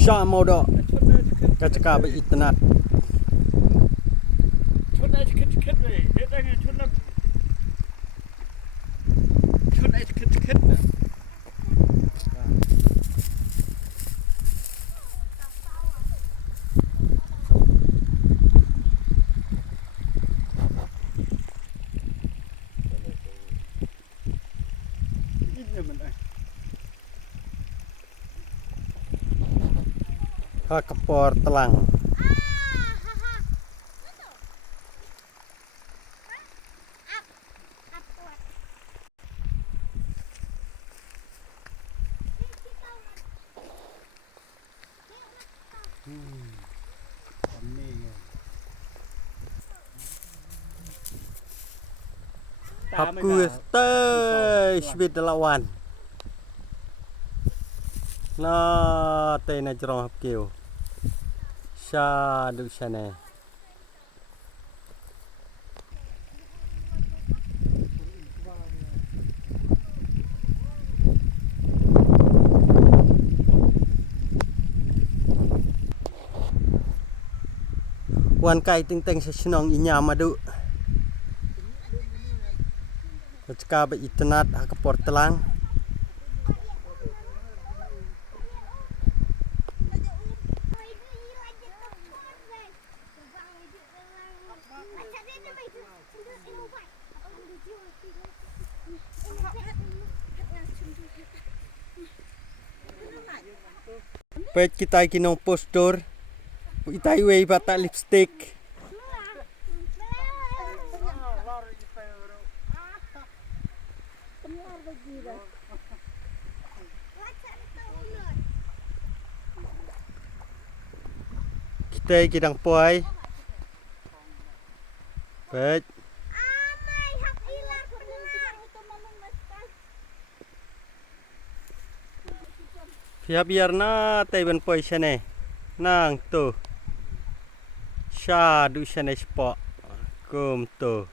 Shamodo kacaka ba itnat chốt này khít vậy hết anh chốt lắm chốt này khít ha kapor telang hấp cua tơi svit lawan nó tên này trong hấp kiều sa được xe này wan kai ting ting sa sinong inya madu kacka ba itnat ha kapor telang pet kita kinong postur itai wei bata lipstick kita kidang poi pet biar na teben poi sene nang tu sha du sene spot kum tu